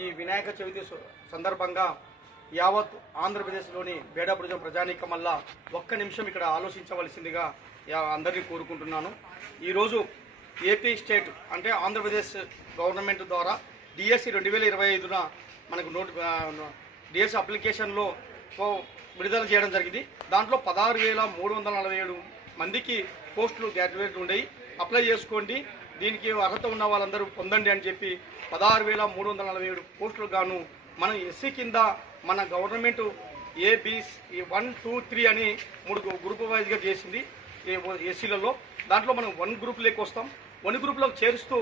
ఈ వినాయక చవితి సందర్భంగా యావత్ ఆంధ్రప్రదేశ్లోని బేడబురుజం ప్రజానీకం వల్ల ఒక్క నిమిషం ఇక్కడ ఆలోచించవలసిందిగా అందరినీ కోరుకుంటున్నాను. ఈరోజు ఏపీ స్టేట్ అంటే ఆంధ్రప్రదేశ్ గవర్నమెంట్ ద్వారా డిఎస్సి 2025న మనకు డిఎస్సి అప్లికేషన్లో విడుదల చేయడం జరిగింది. దాంట్లో 16,347 మందికి పోస్టులు గ్రాడ్యుయేట్ ఉండేవి. అప్లై చేసుకోండి, దీనికి అర్హత ఉన్న వాళ్ళందరూ పొందండి అని చెప్పి 16,347 పోస్టులు గాను మనం ఎస్సీ కింద మన గవర్నమెంట్ ఏబిసి 1, 2, 3 అని 3 గ్రూప్ వైజ్గా చేసింది ఎస్సీలలో. దాంట్లో మనం 1 గ్రూప్లోకి వస్తాం. 1 గ్రూప్లోకి చేరుస్తూ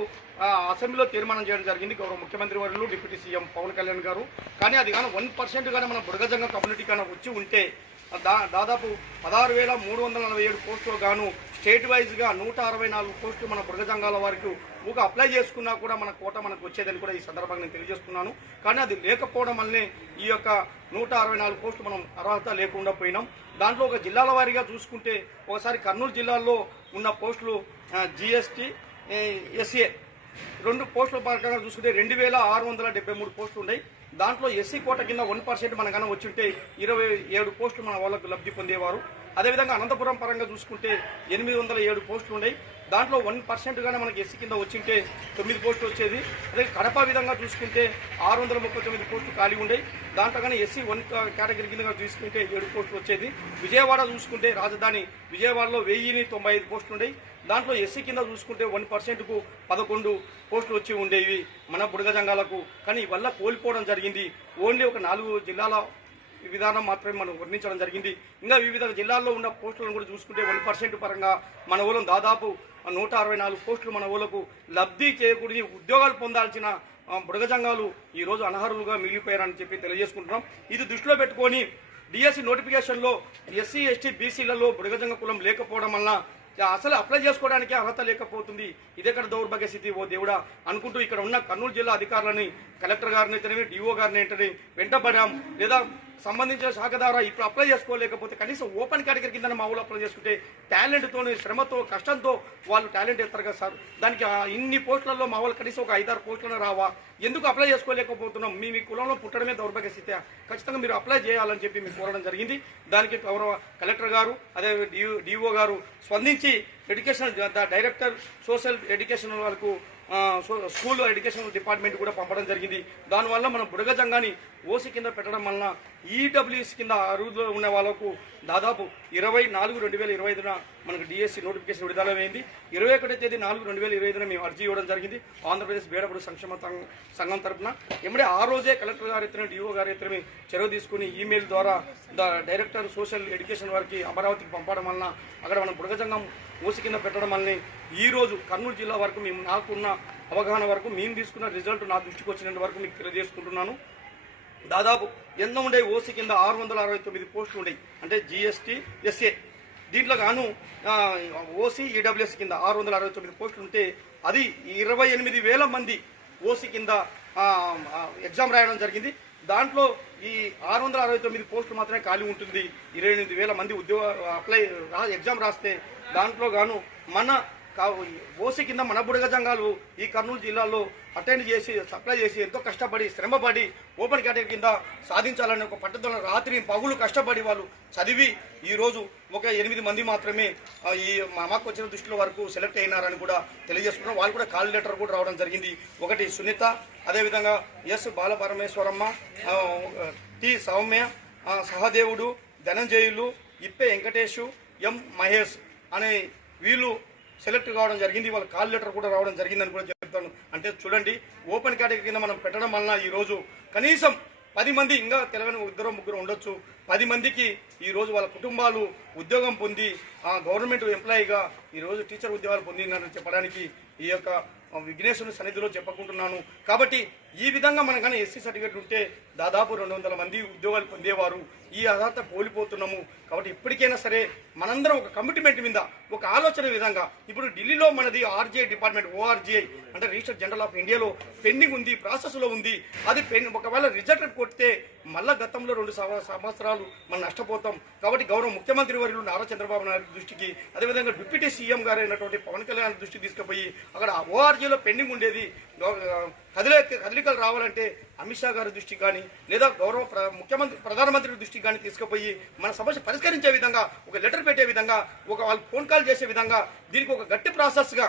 అసెంబ్లీలో తీర్మానం చేయడం జరిగింది గౌరవ ముఖ్యమంత్రి వర్యులు డిప్యూటీ సీఎం పవన్ కళ్యాణ్ గారు. కానీ అది కానీ 1% కానీ మన బుడగజంగ కమ్యూనిటీ కానీ వచ్చి ఉంటే దాదాపు 16,347 పోస్టులు గాను స్టేట్ వైజ్గా 164 పోస్టులు మన బుడగజంగాల వారికి అప్లై చేసుకున్నా కూడా మన కోట మనకు వచ్చేదని కూడా ఈ సందర్భంగా నేను తెలియజేస్తున్నాను. కానీ అది లేకపోవడం వల్లనే ఈ యొక్క 164 పోస్టులు మనం అర్హత లేకుండా పోయినాం. దాంట్లో ఒక జిల్లాల వారీగా చూసుకుంటే ఒకసారి కర్నూలు జిల్లాలో ఉన్న పోస్టులు జిఎస్టీ ఎస్ఏ 2 పోస్టుల ప్రకారం చూసుకుంటే 2,673 పోస్టులు ఉన్నాయి. దాంట్లో ఎస్సీ కోట కింద 1% మనకన్నా వచ్చి ఉంటే 27 పోస్టులు మన వాళ్ళకు లబ్ధి పొందేవారు. అదేవిధంగా అనంతపురం పరంగా చూసుకుంటే 807 పోస్టులు ఉన్నాయి. దాంట్లో 1% గానే మనకి ఎస్సీ కింద వచ్చింటే 9 పోస్టులు వచ్చేది. అదే కడప విధంగా చూసుకుంటే 639 పోస్టులు ఖాళీ ఉండేవి. దాంట్లో కానీ ఎస్సీ 1 కేటగిరీ కింద చూసుకుంటే 7 పోస్టులు వచ్చేది. విజయవాడ చూసుకుంటే రాజధాని విజయవాడలో 1095 పోస్టులు ఉండేవి. దాంట్లో ఎస్సీ కింద చూసుకుంటే 1%కు 11 పోస్టులు వచ్చి ఉండేవి మన బుడగజంగాలకు. కానీ వల్ల కోల్పోవడం జరిగింది. ఓన్లీ ఒక 4 జిల్లాల విధానం మాత్రమే మనం వర్ణించడం జరిగింది. ఇంకా వివిధ జిల్లాల్లో ఉన్న పోస్టులను కూడా చూసుకుంటే 1% పరంగా మన ఊళ్ళో దాదాపు 164 పోస్టులు మన ఊళ్ళకు లబ్ధి చేకూడి ఉద్యోగాలు పొందాల్సిన బుడగజంగాలు ఈరోజు అనర్హులుగా మిగిలిపోయారని చెప్పి తెలియజేసుకుంటున్నాం. ఇది దృష్టిలో పెట్టుకొని డిఎస్సి నోటిఫికేషన్లో ఎస్సీ ఎస్టీ బీసీలలో బుడగజంగ కులం లేకపోవడం వల్ల అసలు అప్లై చేసుకోవడానికి అర్హత లేకపోతుంది. ఇదెక్కడ దౌర్భాగ్య స్థితి ఓ దేవుడా అనుకుంటూ ఇక్కడ ఉన్న కర్నూలు జిల్లా అధికారులని కలెక్టర్ గారిని అయితేనేమి డిఓ గారిని ఏంటనే వెంటబడాం. లేదా సంబంధించిన శాఖ ద్వారా ఇప్పుడు అప్లై చేసుకోలేకపోతే కనీసం ఓపెన్ కేటగిరీ కింద మా ఊళ్ళో అప్లై చేసుకుంటే టాలెంట్తో శ్రమతో కష్టంతో వాళ్ళు టాలెంట్ ఎత్తారు కదా సార్. దానికి ఇన్ని పోస్టులలో మా వాళ్ళు కనీసం ఒక 5-6 పోస్టులను రావా? ఎందుకు అప్లై చేసుకోలేకపోతున్నాం? మీ కులంలో పుట్టడమే దౌర్భాగ్య స్థితి. ఖచ్చితంగా మీరు అప్లై చేయాలని చెప్పి మీకు కోరడం జరిగింది. దానికి గౌరవ కలెక్టర్ గారు అదే డిఓ గారు స్పందించి ఎడ్యుకేషన్ డైరెక్టర్ సోషల్ ఎడ్యుకేషన్ వాళ్ళకు స్కూల్ ఎడ్యుకేషన్ డిపార్ట్మెంట్ కూడా పంపడం జరిగింది. దానివల్ల మనం బుడగజంగాని ఓసీ కింద పెట్టడం వలన ఈడబ్ల్యూఎస్ కింద అర్హులు ఉన్న వాళ్ళకు దాదాపు 24/2025న మనకు డిఎస్సి నోటిఫికేషన్ విడుదలైంది. 21వ తేదీ 4/2025న మేము అర్జీ ఇవ్వడం జరిగింది ఆంధ్రప్రదేశ్ బేడబుడు సంక్షేమ సంఘం తరఫున. ఎమ్మడే ఆ రోజే కలెక్టర్ గారు ఎత్తున డిఓ గారు ఎత్తున చొరవ తీసుకుని ఈమెయిల్ ద్వారా డైరెక్టర్ సోషల్ ఎడ్యుకేషన్ వారికి అమరావతికి పంపడం వలన అక్కడ మనం బుడగజంగం ఓసీ కింద పెట్టడం వల్లనే ఈరోజు కర్నూలు జిల్లా వరకు మేము నాకున్న అవగాహన వరకు మేము తీసుకున్న రిజల్ట్ నా దృష్టికి వచ్చినంత వరకు మీకు తెలియజేసుకుంటున్నాను. దాదాపు ఎంత ఉండే ఓసీ కింద 669 పోస్టులు ఉండేవి. అంటే జిఎస్టీ ఎస్ఏ దీంట్లో గాను ఓసీ ఈడబ్ల్యూఎస్ కింద 669 పోస్టులు ఉంటే అది 28,000 మంది ఓసీ కింద ఎగ్జామ్ రాయడం జరిగింది. దాంట్లో ఈ 669 పోస్టులు మాత్రమే ఖాళీ ఉంటుంది. 28,000 మంది ఎగ్జామ్ రాస్తే దాంట్లో గాను మన ఓసీ కింద మన బుడగజంగాలు ఈ కర్నూలు జిల్లాలో అటెండ్ చేసి సప్లై చేసి ఎంతో కష్టపడి శ్రమపడి ఓపెన్ కేటగిరీ కింద సాధించాలని ఒక పట్టుదల రాత్రి పగులు కష్టపడి వాళ్ళు చదివి ఈరోజు ఒక 8 మంది మాత్రమే ఈ మాకు వచ్చిన దృష్టిలో వరకు సెలెక్ట్ అయినారని కూడా తెలియజేసుకున్నాం. వాళ్ళు కూడా కాల్ లెటర్ కూడా రావడం జరిగింది. ఒకటి సునీత, అదేవిధంగా ఎస్ బాలపరమేశ్వరమ్మ, టి సౌమ్య, సహదేవుడు, ధనంజయులు, ఇప్పే వెంకటేషు, ఎం మహేష్ అనే వీళ్ళు సెలెక్ట్ కావడం జరిగింది. వాళ్ళ కాల్ లెటర్ కూడా రావడం జరిగిందని కూడా చెప్తాను. అంటే చూడండి, ఓపెన్ కేటగిరీ కింద మనం పెట్టడం వలన ఈరోజు కనీసం 10 మంది, ఇంకా తెలంగాణ 2-3 ఉండొచ్చు, 10 మందికి ఈరోజు వాళ్ళ కుటుంబాలు ఉద్యోగం పొంది గవర్నమెంట్ ఎంప్లాయీగా ఈరోజు టీచర్ ఉద్యోగాలు పొందిందని చెప్పడానికి ఈ యొక్క విఘ్నేశ్వరుని సన్నిధిలో చెప్పుకుంటున్నాను. కాబట్టి ఈ విధంగా మనం కానీ ఎస్సీ సర్టిఫికేట్ ఉంటే దాదాపు 200 మంది ఉద్యోగాలు పొందేవారు. ఈ అర్హత కోల్పోతున్నాము. కాబట్టి ఇప్పటికైనా సరే మనందరం ఒక కమిట్మెంట్ మీద ఒక ఆలోచన విధంగా ఇప్పుడు ఢిల్లీలో మనది ఆర్జీఐ డిపార్ట్మెంట్ ఓఆర్జీఐ అంటే రిజిస్టర్ జనరల్ ఆఫ్ ఇండియాలో పెండింగ్ ఉంది, ప్రాసెస్లో ఉంది. అది ఒకవేళ రిజల్ట్ కొడితే మళ్ళా గతంలో 2 సంవత్సరాలు మనం నష్టపోతాం. కాబట్టి గౌరవ ముఖ్యమంత్రి వర్యులు నారా చంద్రబాబు నాయుడు దృష్టికి, అదేవిధంగా డిప్యూటీ సీఎం గారు అయినటువంటి పవన్ కళ్యాణ్ దృష్టికి తీసుకుపోయి అక్కడ ఓఆర్జీలో పెండింగ్ ఉండేది కదలికలు రావాలంటే అమిత్ షా గారి దృష్టికి కానీ లేదా గౌరవ ప్రధానమంత్రి దృష్టికి కానీ తీసుకుపోయి మన సమస్య పరిష్కరించే విధంగా ఒక లెటర్ పెట్టే విధంగా వాళ్ళు ఫోన్ కాల్ చేసే విధంగా దీనికి ఒక గట్టి ప్రాసెస్గా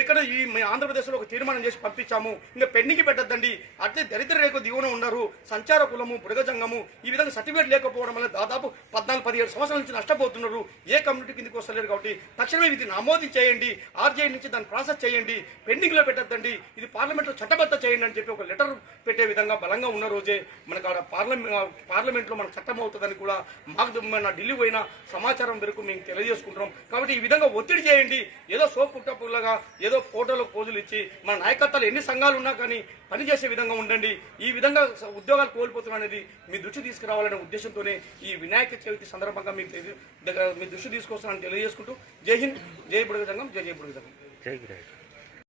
ఎక్కడ ఈ ఆంధ్రప్రదేశ్లో ఒక తీర్మానం చేసి పంపించాము, ఇంకా పెండింగ్ పెట్టద్దండి. అట్లే దరిద్ర రేఖ దిగువన ఉన్నారు, సంచార కులము, బుడగజంగము, ఈ విధంగా సర్టిఫికేట్ లేకపోవడం వల్ల దాదాపు 14-17 సంవత్సరాల నుంచి నష్టపోతున్నారు. ఏ కమ్యూనిటీ కిందకి వస్తలేరు. కాబట్టి తక్షణమే ఇది ఆమోదం చేయండి, ఆర్జేఐ నుంచి దాన్ని ప్రాసెస్ చేయండి, పెండింగ్లో పెట్టద్దండి, ఇది పార్లమెంట్లో చట్టబద్ధ చేయండి అని చెప్పి ఒక లెటర్ పెట్టే విధంగా బలంగా ఉన్న రోజే మనకు ఆడ పార్లమెంట్లో మనకు చట్టం అవుతుందని కూడా మాకు మన ఢిల్లీ పోయిన సమాచారం వరకు మేము తెలియజేసుకుంటున్నాం. కాబట్టి ఈ విధంగా ఒత్తిడి చేయండి. ఏదో సోప్ పుట్టపుల్లగా ఏదో ఫోటోలో పోజులు ఇచ్చి మన నాయకత్వాలు ఎన్ని సంఘాలు ఉన్నా కానీ పనిచేసే విధంగా ఉండండి. ఈ విధంగా ఉద్యోగాలు కోల్పోతున్నా అనేది మీ దృష్టి తీసుకురావాలనే ఉద్దేశంతోనే ఈ వినాయక చవితి సందర్భంగా మీ దృష్టి తీసుకొస్తానని తెలియజేసుకుంటూ జై హింద్, జై బుడగ సంఘం, జై బుడగ సంఘం.